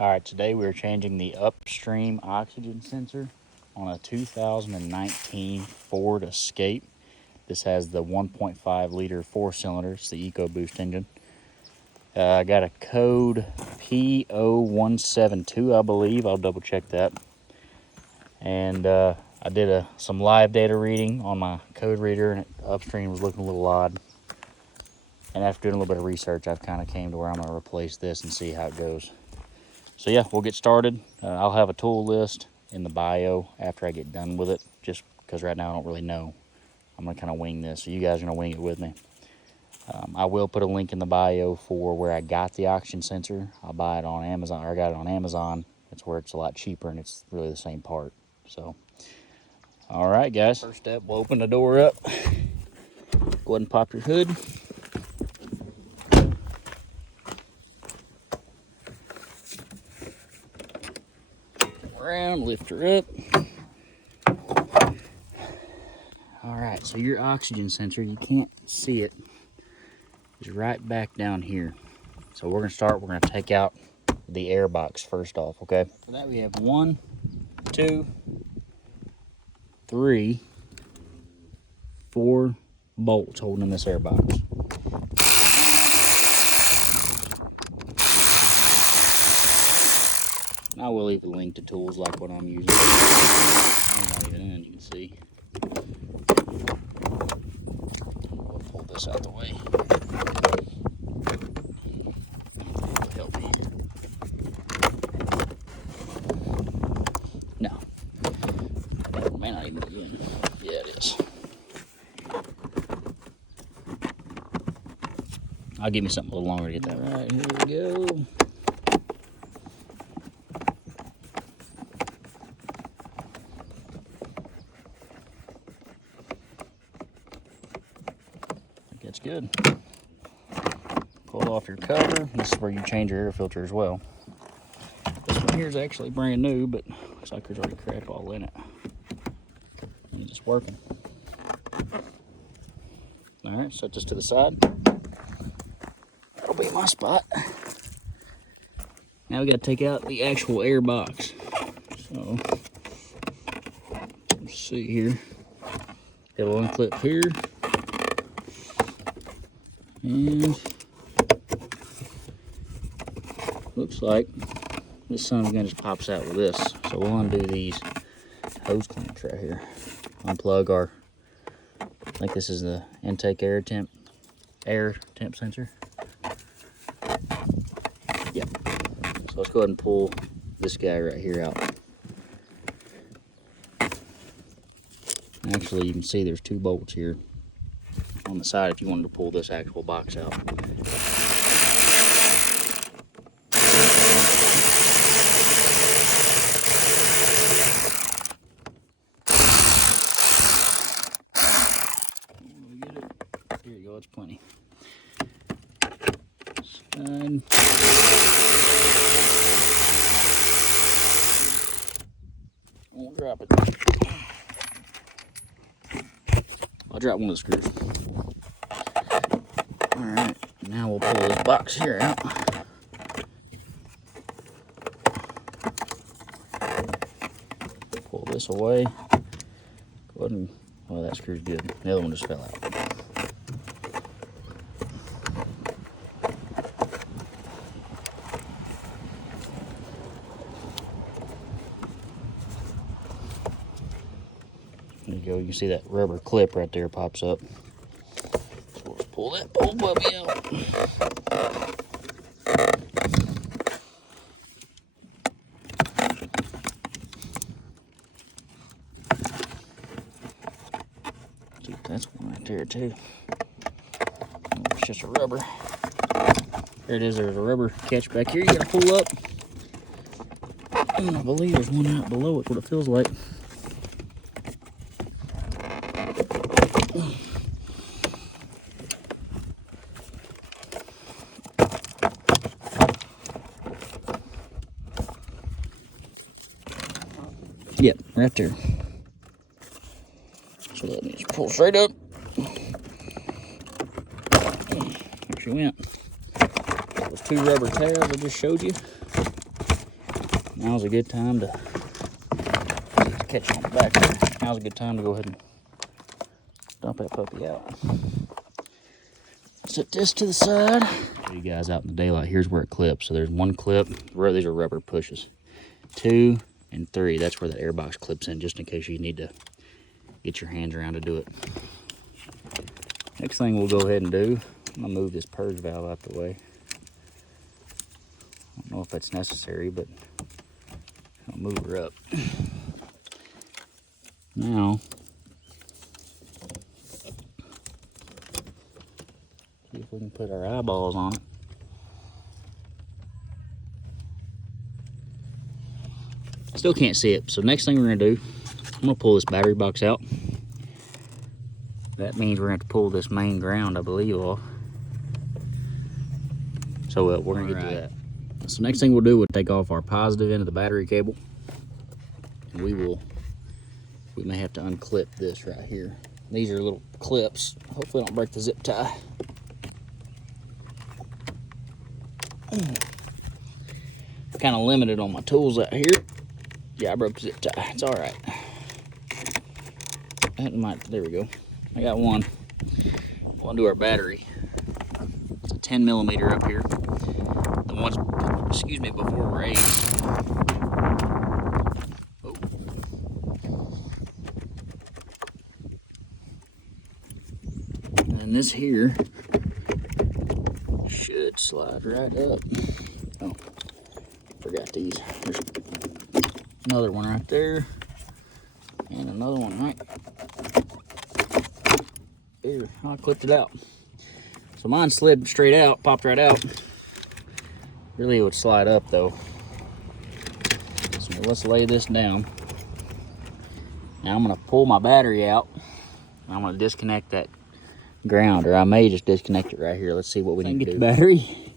All right, today we're changing the Upstream oxygen sensor on a 2019 Ford Escape. This has the 1.5 liter 4-cylinder, it's the EcoBoost engine. I got a code P0172, I believe. I'll double check that. And I did some live data reading on my code reader, and Upstream was looking a little odd. And after doing a little bit of research, I've kind of came to where I'm going to replace this and see how it goes. So yeah, we'll get started. I'll have a tool list in the bio after I get done with it, just because right now I don't really know. I'm going to kind of wing this, so you guys are going to wing it with me. I will put a link in the bio for where I got the oxygen sensor. I'll buy it on Amazon, or I got it on Amazon. It's where it's a lot cheaper and it's really the same part. So, all right, guys. First step, we'll open the door up. Go ahead and pop your hood. Around, lift her up. All right, so your oxygen sensor, you can't see it, is right back down here. So we're gonna take out the air box first off, okay? For that we have 1, 2, 3, 4 bolts holding in this air box. I will leave a link to tools like what I'm using. I'm not even in, you can see. We'll pull this out the way. Help me. No. It may not even be in. Yeah, it is. I'll give me something a little longer to get that right. Here we go. That's good. Pull off your cover. This is where you change your air filter as well. This one here is actually brand new, but looks like there's already crap all in it. And it's working. All right, set this to the side. That'll be my spot. Now we got to take out the actual air box. So let's see here. It'll unclip here. And looks like this son of a gun just pops out with this. So we'll undo these hose clamps right here. Unplug our, I think this is the intake air temp sensor. Yep. So let's go ahead and pull this guy right here out. Actually, you can see there's 2 bolts here on the side if you wanted to pull this actual box out. Here you go, it's plenty. And I won't drop it. I'll drop one of the screws. Alright, now we'll pull this box here out. Pull this away. Go ahead and, well, that screw's good. The other one just fell out. There you go, you can see that rubber clip right there pops up. So let's pull that old puppy out. That's one right there too. It's just a rubber. There it is, there's a rubber catch back here you gotta pull up. And I believe there's one out below it, what it feels like. Yep, right there. So let me just pull straight up. There she went. Those 2 rubber tabs I just showed you. now's a good time to catch on the back there. Now's a good time to go ahead and dump that puppy out. Set this to the side. Show you guys out in the daylight. Here's where it clips. So there's one clip. These are rubber pushes. 2 and 3. That's where the air box clips in, just in case you need to get your hands around to do it. Next thing we'll go ahead and do, I'm gonna move this purge valve out the way. I don't know if that's necessary, but I'll move her up. Now, see if we can put our eyeballs on it. Still can't see it, so next thing we're gonna do, I'm gonna pull this battery box out. That means we're gonna have to pull this main ground, I believe, off. So we're gonna get to that. So next thing we'll do, we'll take off our positive end of the battery cable. And we may have to unclip this right here. These are little clips. Hopefully I don't break the zip tie. Kind of limited on my tools out here. Yeah, I broke the zip tie. It's all right. There we go. I got one. We'll undo our battery. It's a 10 millimeter up here. The ones, excuse me, before were 8. Oh. And this here should slide right up. Oh, forgot these. There's another one right there, and another one right there. I clipped it out. So mine slid straight out, popped right out. Really it would slide up though. So let's lay this down. Now I'm gonna pull my battery out. I'm gonna disconnect that ground, or I may just disconnect it right here. Let's see what we need to do. Get the battery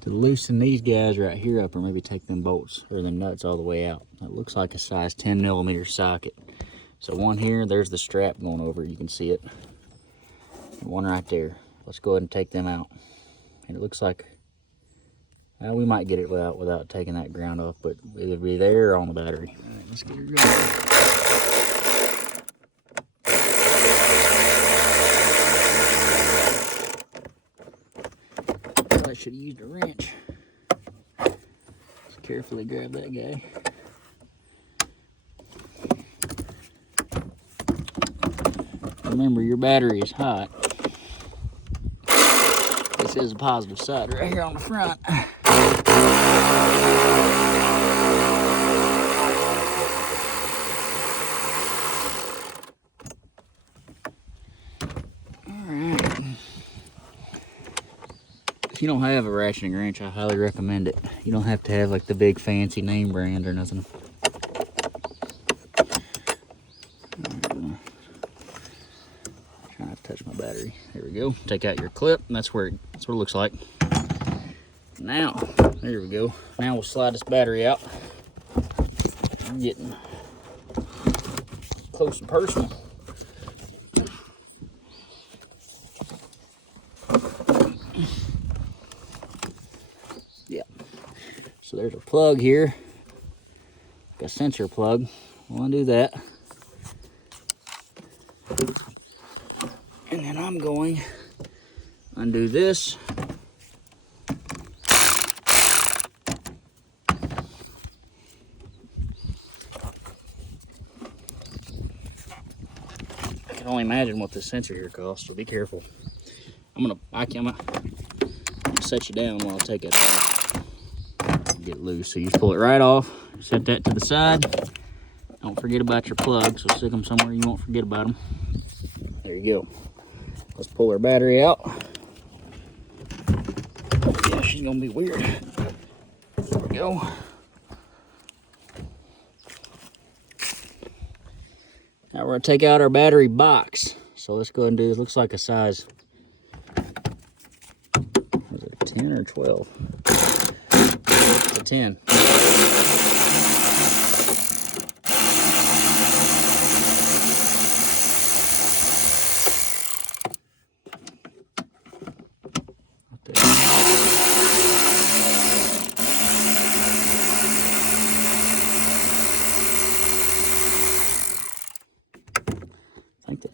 to loosen these guys right here up, or maybe take them bolts or the nuts all the way out. That looks like a size 10 millimeter socket. So one here, there's the strap going over, you can see it. And one right there. Let's go ahead and take them out. And it looks like, well, we might get it without taking that ground off, but it'll be there or on the battery. All right, let's get it going. I should have used a wrench. Just carefully grab that guy. Remember, your battery is hot. This is a positive side right here on the front. Alright. If you don't have a ratcheting wrench, I highly recommend it. You don't have to have like the big fancy name brand or nothing. Trying to touch my battery. There we go. Take out your clip, and that's what it looks like. Now, there we go. Now we'll slide this battery out. I'm getting close and personal. Yeah. So there's a plug here, like a sensor plug. We'll undo that. And then I'm going to undo this. I can only imagine what this sensor here costs, so be careful. I'm gonna set you down while I take it off. Get it loose, so you just pull it right off. Set that to the side. Don't forget about your plugs, so stick them somewhere you won't forget about them. There you go. Let's pull our battery out. Yeah, she's gonna be weird. There we go. Now we're gonna take out our battery box. So let's go ahead and do this. Looks like a size, was it 10 or 12? It's a 10.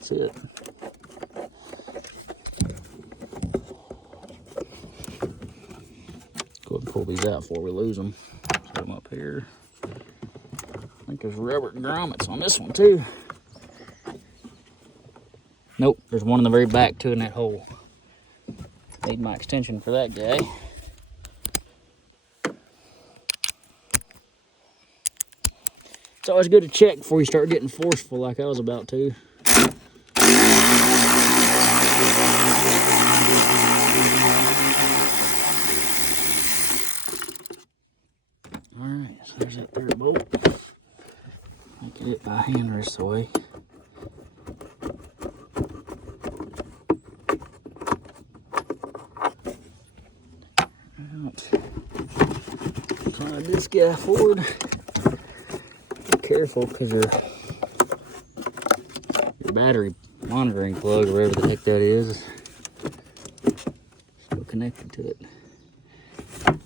That's it. Go ahead and pull these out before we lose them. Set them up here. I think there's rubber grommets on this one too. Nope, there's one in the very back too in that hole. Need my extension for that guy. It's always good to check before you start getting forceful like I was about to. Alright, so there's that third bolt. I get it by hand the rest of the way. Slide this guy forward. Be careful because your battery monitoring plug, or whatever the heck that is, still connected to it.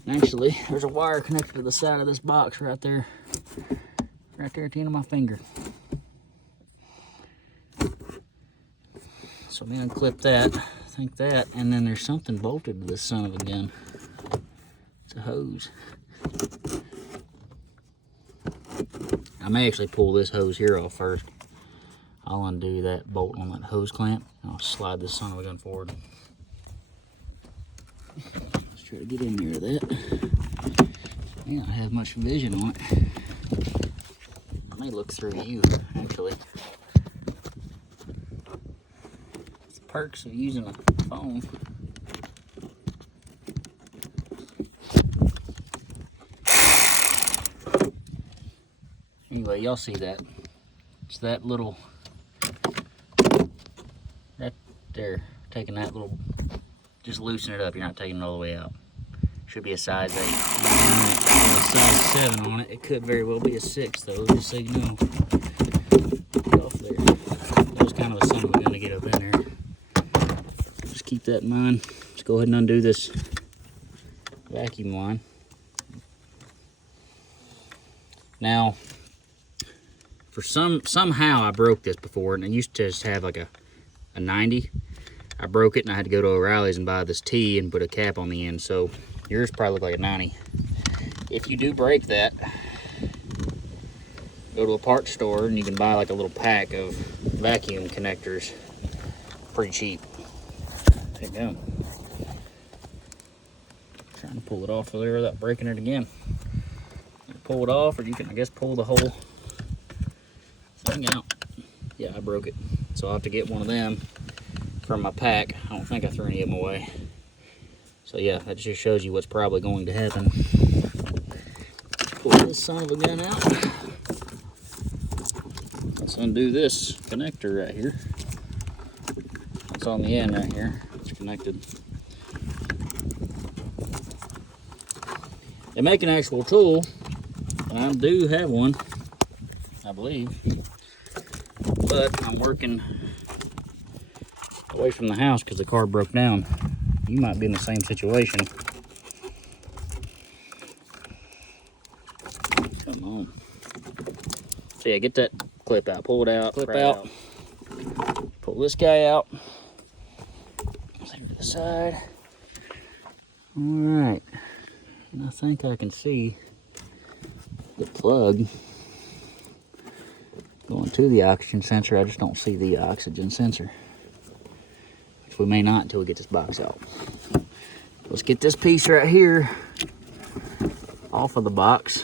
And actually, there's a wire connected to the side of this box right there at the end of my finger. So I'm gonna clip that, I think that, and then there's something bolted to this son of a gun. It's a hose. I may actually pull this hose here off first. I'll undo that bolt on that hose clamp, and I'll slide this son of a gun forward. Let's try to get in near that. Yeah, I have much vision on it. I may look through you, actually. It's the perks of using a phone. Anyway, y'all see that. It's that little, right there, taking that little, just loosen it up. You're not taking it all the way out. Should be a size 8. A size 7 on it. It could very well be a 6 though, just so you know. Get off there. That was kind of a son of a gun to get up in there. Just keep that in mind. Let's go ahead and undo this vacuum line. Now, for somehow I broke this before, and I used to just have like a 90. I broke it and I had to go to O'Reilly's and buy this T and put a cap on the end, so yours probably look like a 90. If you do break that, go to a parts store and you can buy like a little pack of vacuum connectors. Pretty cheap. There you go. Trying to pull it off of there without breaking it again. You can pull it off, or you can, I guess, pull the whole thing out. Yeah, I broke it. So I'll have to get one of them from my pack. I don't think I threw any of them away. So yeah, that just shows you what's probably going to happen. Pull this son of a gun out. Let's undo this connector right here. It's on the end right here. It's connected. They make an actual tool. I do have one, I believe. But I'm working away from the house because the car broke down. You might be in the same situation. Come on. So yeah, get that clip out. Pull it out. Clip out. Pull this guy out. Clear to the side. Alright. And I think I can see the plug going to the oxygen sensor. I just don't see the oxygen sensor. Which we may not until we get this box out. Let's get this piece right here off of the box,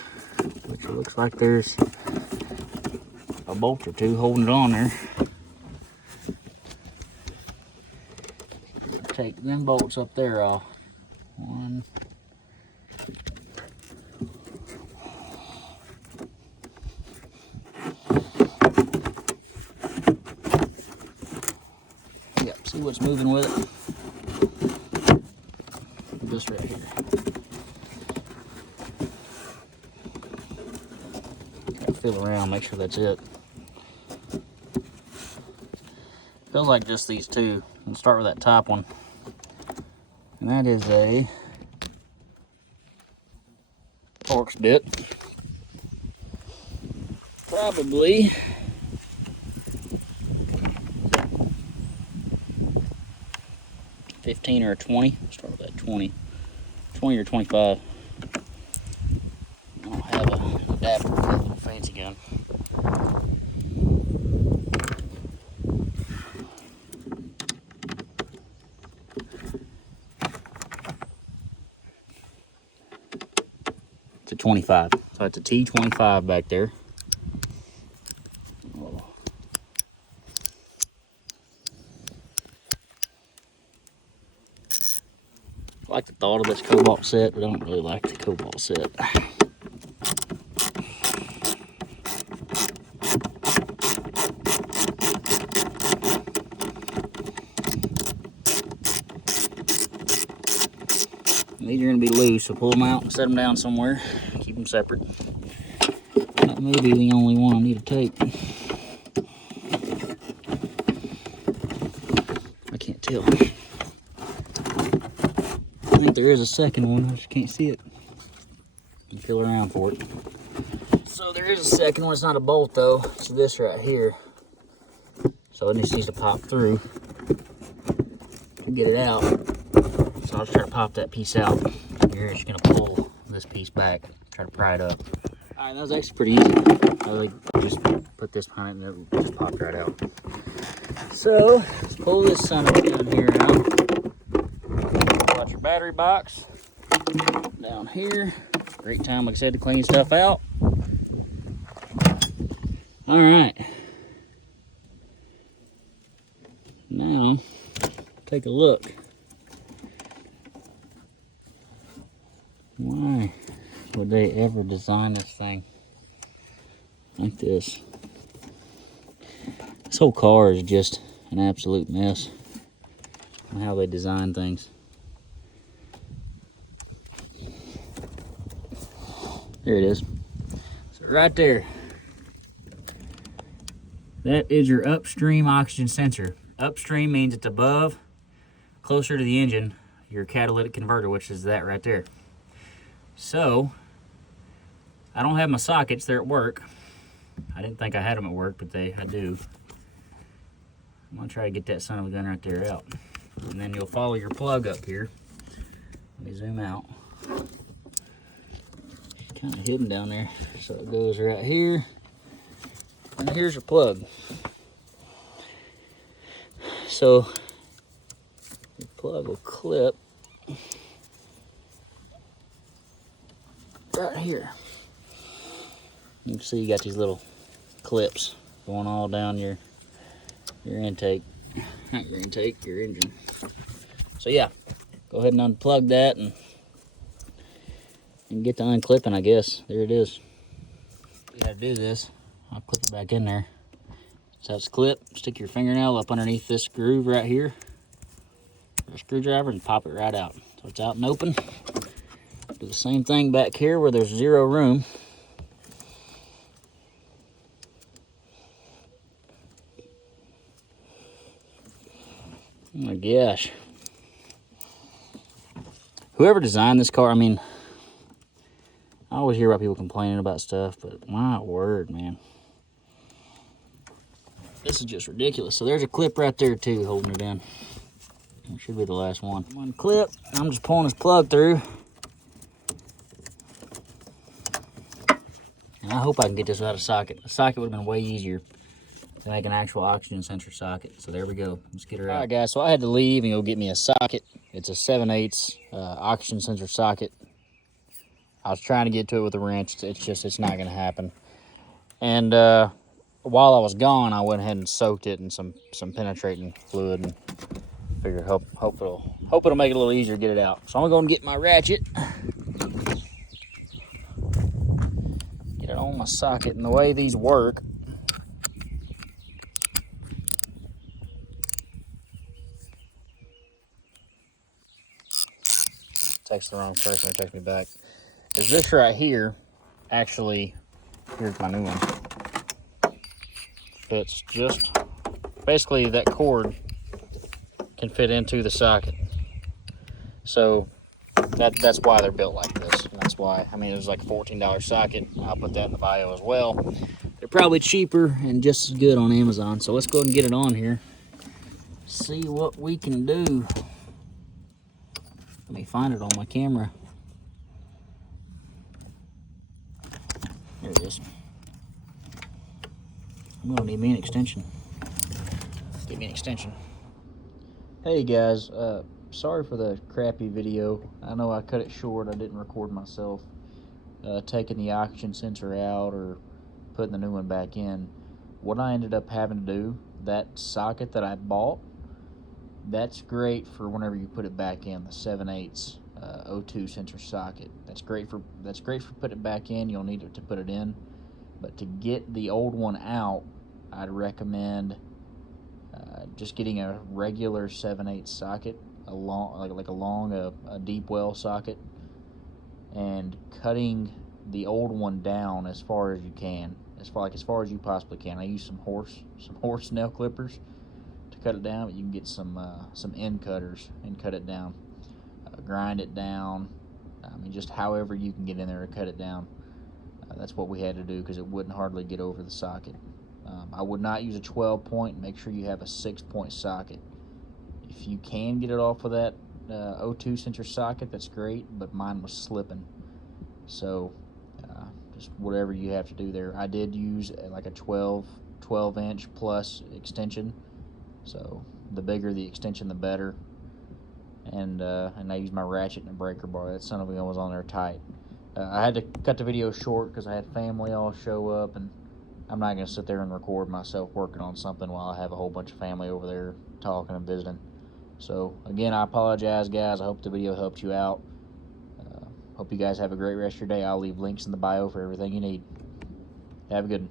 which looks like there's a bolt or two holding it on there. Take them bolts up there off. One. Yep, see what's moving with it? This right here. Gotta feel around, make sure that's it. Feels like just these two. We'll start with that top one. And that is a Torx bit. 15 or a 20. Let's start with that 20. 20 or 25. I don't have an adapter for that little fancy gun. It's a 25. So it's a T25 back there. I like the thought of this cobalt set, but I don't really like the cobalt set. These are going to be loose, so pull them out and set them down somewhere. Keep them separate. That may be the only one I need to take. I can't tell. I think there is a second one, I just can't see it. You feel around for it. So there is a second one, it's not a bolt though. It's this right here. So it just needs to pop through to get it out. So I'll just try to pop that piece out. You're just gonna pull this piece back, try to pry it up. All right, that was actually pretty easy. I just put this behind it and it just popped right out. So let's pull this son of a gun here out. Pull out your battery box down here. Great time, like I said, to clean stuff out. All right. Now, take a look. Why would they ever design this thing like this? This whole car is just an absolute mess on how they design things. There it is. So right there, that is your upstream oxygen sensor. Upstream means it's above, closer to the engine, your catalytic converter, which is that right there. So, I don't have my sockets, they're at work. I didn't think I had them at work, but I do. I'm gonna try to get that son of a gun right there out. And then you'll follow your plug up here. Let me zoom out. It's kind of hidden down there. So it goes right here. And here's your plug. So, your plug will clip right here. You can see you got these little clips going all down your intake. Not your intake, your engine. So yeah, go ahead and unplug that and get to unclipping, I guess. There it is. You gotta do this. I'll clip it back in there. So it's clipped. Stick your fingernail up underneath this groove right here. Or a screwdriver and pop it right out. So it's out and open. Do the same thing back here where there's zero room. Oh my gosh. Whoever designed this car, I mean, I always hear about people complaining about stuff, but my word, man. This is just ridiculous. So there's a clip right there too, holding it in. It should be the last one. One clip, I'm just pulling this plug through. And I hope I can get this without a socket. A socket would have been way easier to make an actual oxygen sensor socket. So there we go. Let's get her out. All right, guys, so I had to leave and go get me a socket. It's a 7/8 oxygen sensor socket. I was trying to get to it with a wrench. It's not going to happen. And while I was gone, I went ahead and soaked it in some penetrating fluid and figured hope it'll make it a little easier to get it out. So I'm gonna go and get my ratchet, get it on my socket. And the way these work, text the wrong person, it takes me back. Is this right here? Actually, here's my new one. Fits just basically that cord can fit into the socket. So that's why they're built like this. And that's why, I mean, it was like a $14 socket. I'll put that in the bio as well. They're probably cheaper and just as good on Amazon. So let's go ahead and get it on here. See what we can do. Let me find it on my camera. There it is. I'm gonna need me an extension. Give me an extension. Hey guys, sorry for the crappy video. I know I cut it short. I didn't record myself taking the oxygen sensor out or putting the new one back in. What I ended up having to do, that socket that I bought, that's great for whenever you put it back in, the 7/8 O2 sensor socket. That's great for putting it back in. You'll need it to put it in, but to get the old one out, I'd recommend just getting a regular 7/8 socket, a deep well socket, and cutting the old one down as far as you can, as far as you possibly can. I use some horse nail clippers to cut it down, but you can get some end cutters and cut it down, grind it down. I mean, just however you can get in there to cut it down. That's what we had to do because it wouldn't hardly get over the socket. I would not use a 12 point. Make sure you have a 6-point socket. If you can get it off of that O2 sensor socket, that's great, but mine was slipping. So just whatever you have to do there. I did use like a 12 inch plus extension, so the bigger the extension the better. And I used my ratchet and a breaker bar. That son of a gun was on there tight. I had to cut the video short because I had family all show up, and I'm not going to sit there and record myself working on something while I have a whole bunch of family over there talking and visiting. So again, I apologize, guys. I hope the video helped you out. Hope you guys have a great rest of your day. I'll leave links in the bio for everything you need. Have a good one.